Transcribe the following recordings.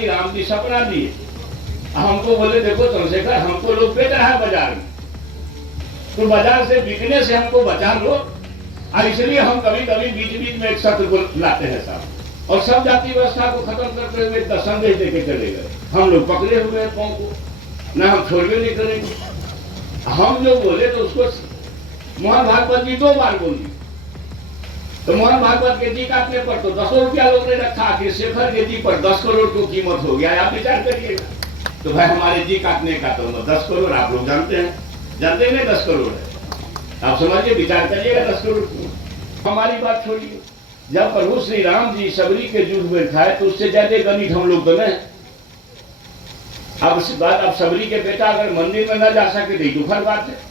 जी राम जी सपना दिए, हमको बोले देखो चंद्रशेखर हमको लोग बेच रहा है बाजार में, तो बाजार से बिकने से हमको बचा लो, और इसलिए हम कभी कभी बीच बीच में एक सत्र को लाते हैं साहब, और सब जाति व्यवस्था को खत्म करते हुए एक संदेश देके चले गए। हम लोग पकड़े हुए हैं पाँव को, ना हम छोड़वे नहीं करेंगे। हम जो बोले तो उसको मोहन भागवत जी 2 बार बोली, तो मोहन भागवत के जी काटने पर तो 10 रुपया लोग ने रखा कि शेखर के जी पर 10 करोड़ की कीमत हो गया, आप विचार करिएगा। तो भाई हमारे जी काटने का तो 10 करोड़ आप लोग जानते हैं, जानते हैं 10 करोड़ है, आप समझिए, विचार करिएगा 10 करोड़। हमारी बात छोड़िए, जब प्रभु श्री राम जी सबरी के युद्ध में खाए तो उससे ज्यादा गणित हम लोग तो नहीं। अब बात, अब सबरी के बेटा अगर मंदिर में न जा सके तो दुखद बात है।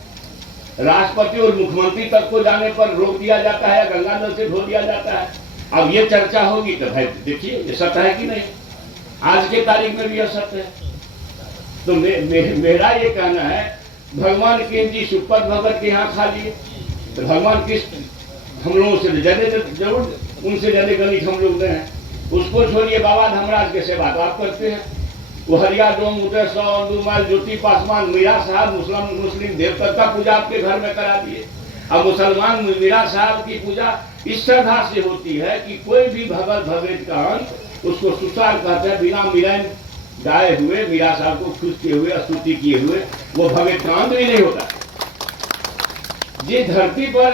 राष्ट्रपति और मुख्यमंत्री तक को जाने पर रोक दिया जाता है, गंगा जल से धो दिया जाता है। अब ये चर्चा होगी तो भाई देखिए ये सत्य है कि नहीं, आज के तारीख में भी यह सत्य है। तो मेरा ये कहना है, भगवान के जी सुपत भगत के यहाँ खा लिए तो भगवान किस हम लोगों से ज्यादा जरूर उनसे ज्यादा गणित हम लोग हैं। उसको छोड़िए, बाबा धर्मराज के सेवा तो आप करते हैं, वो हरिया डोम उदय सौ अंदुमाल ज्योति पासवान मीरा साहब मुस्लिम देवता का पूजा आपके घर में करा दिए। अब मुसलमान मीरा साहब की पूजा इस श्रद्धा से होती है कि कोई भी भगत भगत का अंत उसको सुसार कहते हैं, बिना मिलान गाए हुए मीरा साहब को खुश किए हुए स्तुति किए हुए वो भगत का अंत भी नहीं होता। जिस धरती पर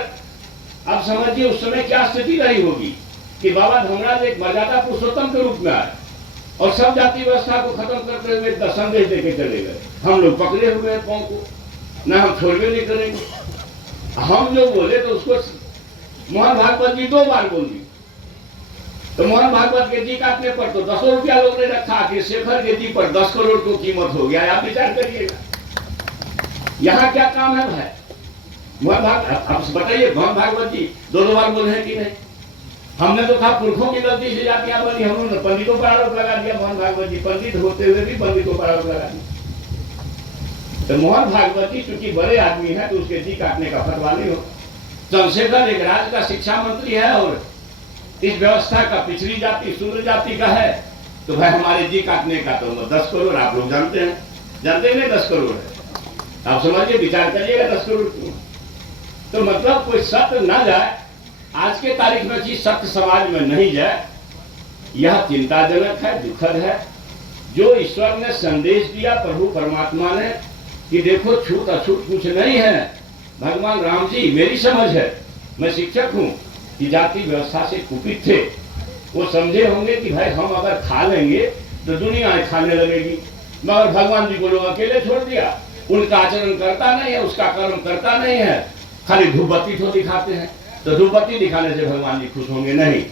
अब समझिए उस समय क्या स्थिति रही होगी कि बाबा धर्मराज एक मर्यादा पुरुषोत्तम के रूप में आए और सब जाति व्यवस्था को खत्म करते हुए एक संदेश देके चले गए। हम लोग पकड़े हुए हैं पाँव को, ना हम छोड़वे नहीं करेंगे। हम जो बोले तो उसको मोहन भागवत जी 2 बार बोली, तो मोहन भागवत के जी काटने पर तो 10 रुपया लोग ने रखा कि शेखर के जी पर 10 करोड़ की कीमत हो गया, आप विचार करिएगा। यहाँ क्या काम है भाई? मोहन भागवत आप बताइए, मोहन भागवत जी 2 बार बोले हैं कि नहीं? हमने तो कहा पुरखों की गलती से जातियां बनी, हम लोगों ने पंडितों पर आरोप लगा दिया। मोहन भागवत जी पंडित होते हुए भी पंडितों पर आरोप लगा दिया। तो मोहन भागवत जी चूंकि बड़े आदमी है तो उसके जी काटने का फतवा नहीं हो। चंद्रशेखर एक राज्य का शिक्षा मंत्री है और इस व्यवस्था का पिछड़ी जाति शूद्र जाति का है, तो भाई हमारे जी काटने का तो 10 करोड़ आप लोग जानते हैं, जानते हैं 10 करोड़ है, आप समझिए, विचार करिएगा 10 करोड़ की। तो मतलब कोई सत्य ना जाए, आज के तारीख में चीज सत्य समाज में नहीं जाए, यह चिंताजनक है, दुखद है। जो ईश्वर ने संदेश दिया प्रभु परमात्मा ने कि देखो छूत अछूत कुछ नहीं है, भगवान राम जी, मेरी समझ है, मैं शिक्षक हूँ, कि जाति व्यवस्था से कुपित थे, वो समझे होंगे कि भाई हम अगर खा लेंगे तो दुनिया खाने लगेगी, मगर भगवान जी को लोग अकेले छोड़ दिया। उनका आचरण करता नहीं है, उसका कर्म करता नहीं है, खाली धूप बत्ती तो दिखाते हैं। तो धूप बत्ती दिखाने से भगवान जी खुश होंगे? नहीं।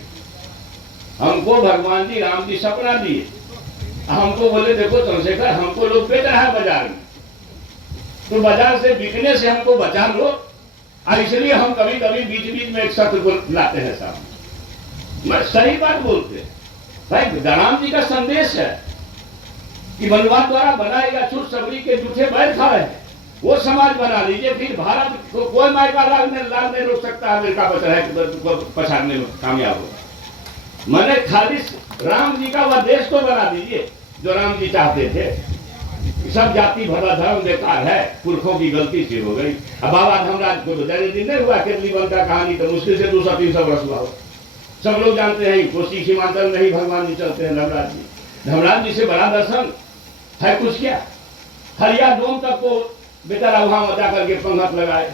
हमको भगवान जी राम जी सपना दिए, हमको बोले देखो चंद्रशेखर हमको लोग बेच रहा है बाजार में, तो बाजार से बिकने से हमको बचा लो, और इसलिए हम कभी कभी बीच बीच में एक सत्र को लाते हैं साहब। मैं सही बात बोलते हैं भाई, राम जी का संदेश है कि मनवाद द्वारा बनाएगा छूट सबरी के जूठे बैल खा रहे हैं, वो समाज बना लीजिए, फिर भारत को कोई मायका लाग नहीं रोक सकता अमेरिका पछाड़ने में कामयाब हो। मैंने खाली राम जी का वह देश को बना दीजिए जो राम जी चाहते थे। सब जाति भला धर्म बेकार है, पुरखों की गलती से हो गई। अब बाबा धर्मराज को तो ज्यादा दिन नहीं हुआ, केतली बन का कहानी तो मुश्किल से 200-300 वर्ष हुआ हो। सब लोग जानते हैं कोसी सीमांचल में ही भगवान जी चलते हैं, धर्मराज जी। धर्मराज जी से बड़ा दर्शन है कुछ क्या? हरिया डोम तक को बेचारा वहां जाकर के पंगत लगाए।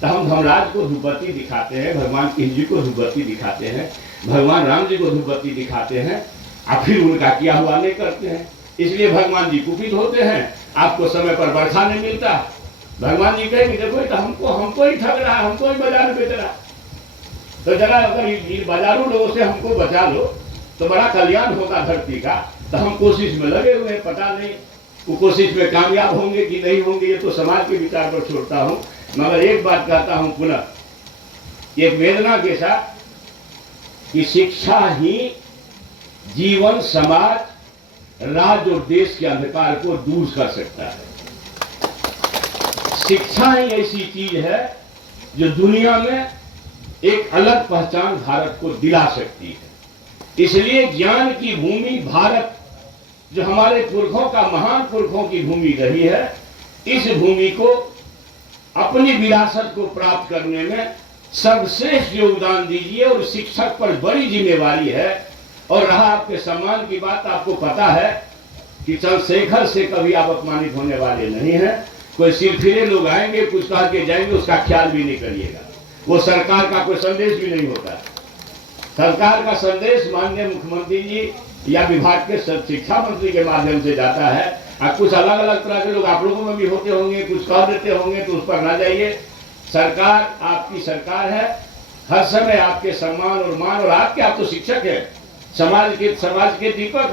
तो हम धर्मराज को धूपबत्ती दिखाते हैं, भगवान कृष्ण जी को धूपबत्ती दिखाते हैं, भगवान राम जी को धूपबत्ती दिखाते हैं, और फिर उनका किया हुआ नहीं करते हैं। इसलिए भगवान जी कुपित होते हैं, आपको समय पर बरखा नहीं मिलता। भगवान जी कहेंगे देखो तो हमको ही ठग रहा, हमको ही बाजार बेच रहा। तो जरा अगर बाजारू लोगों से हमको बचा लो तो बड़ा कल्याण होगा धरती का। तो हम कोशिश में लगे हुए हैं, पता नहीं वो कोशिश में कामयाब होंगे कि नहीं होंगे, ये तो समाज के विचार पर छोड़ता हूँ। मगर एक बात कहता हूँ पुनः, एक वेदना के साथ, कि शिक्षा ही जीवन, समाज, राज्य और देश के अंधकार को दूर कर सकता है। शिक्षा ही ऐसी चीज है जो दुनिया में एक अलग पहचान भारत को दिला सकती है। इसलिए ज्ञान की भूमि भारत जो हमारे पुरखों का, महान पुरखों की भूमि रही है, इस भूमि को अपनी विरासत को प्राप्त करने में सर्वश्रेष्ठ योगदान दीजिए। और शिक्षक पर बड़ी जिम्मेवारी है। और रहा आपके सम्मान की बात, आपको पता है कि चंद्रशेखर से कभी आप अपमानित होने वाले नहीं हैं। कोई सिरफिरे लोग आएंगे, कुछ कह के जाएंगे, उसका ख्याल भी नहीं करिएगा। वो सरकार का कोई संदेश भी नहीं होता। सरकार का संदेश माननीय मुख्यमंत्री जी या विभाग के शिक्षा मंत्री के माध्यम से जाता है। अब कुछ अलग अलग तरह के लोग आप लोगों में भी होते होंगे, कुछ कह देते होंगे, तो उस पर ना जाइए। सरकार आपकी सरकार है, हर समय आपके सम्मान और मान, और आप तो शिक्षक है, समाज के दीपक